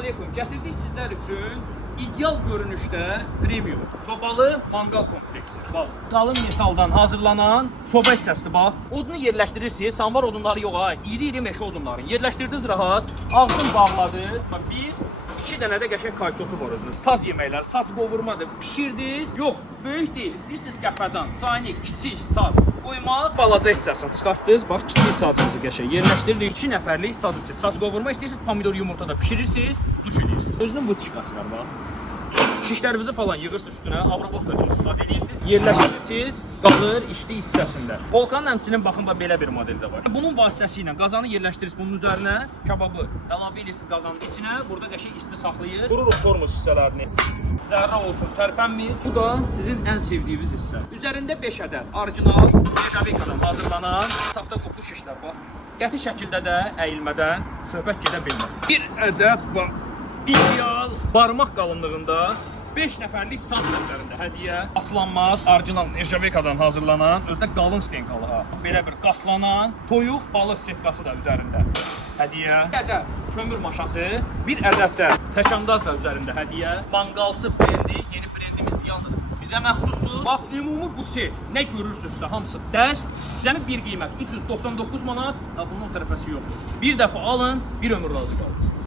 Aleyküm. Gətirdik sizlər üçün ideal görünüşdə premium sobalı manqal kompleksi. Bax, qalın metaldan hazırlanan soba hissəsidir bax. Odunu yerləşdirirsiniz. Samvar odunları yox ha. İri-iri meşə odunları. Yerləşdirdiniz rahat. Ağzını bağladınız. Bir, iki dənə də qəşəng kaysosu var özünün. Sac yeməklər, saç qovurmadır. Pişirdiniz. Yox, böyük deyil. İstəyirsiniz qəfədan, çaynik, kiçik sac qoymaq. Balaca hissəsini çıxartdınız. Bax, kiçik sacınızı qəşəng yerləşdirirsiniz. 2 nəfərlik sac hissə. Saç qovurma istəyirsiniz, pomidor yumurta da pişirirsiniz, duş edirsiniz. Özünün vıçıqası var bax. Şişlərinizi falan yığırsınız üstünə, abrabotla üçün istifadə edirsiniz, yerləşdirirsiniz, qalır içli hissəsində. Volkanın həmçinin baxın belə bir modeli də var. Bunun vasitəsilə qazanı yerləşdirirsiniz bunun üzərinə, kababı əlavə edirsiniz qazanın içinə, burada qəşəng isti saxlayır. Qururuq tormuz hissələrini. Zərrə olsun, tərpənmir. Bu da sizin ən sevdiyiniz hissə. Üzərində 5 ədəd orijinal nержавейкаdan hazırlanan taxta quplu şişlər var. Qəti şəkildə də əyilmədən söhbət gedə bilməz. Bir ədəd bax, ideal barmaq qalınlığında 5 nəfərlik saç üzərində hədiyyə. Aslanmaz, orijinal nержавейкаdan hazırlanan, özdə qalın stenkalı ha. Belə bir qatlanan toyuq balıq setkası da üzərində hədiyyə. Bir ədəd kömür maşası, bir ədəd də təkandaz da üzərində hədiyyə. Manqalçı brendi, yeni brendimizdir yalnız bizə məxsusdur. Bax, ümumi bu set nə görürsünüzsə hamısı dəst. Cəmi bir qiymət 399 manat. Bunun o tərəfəsi yoxdur. Bir dəfə alın, bir ömür razı qalın.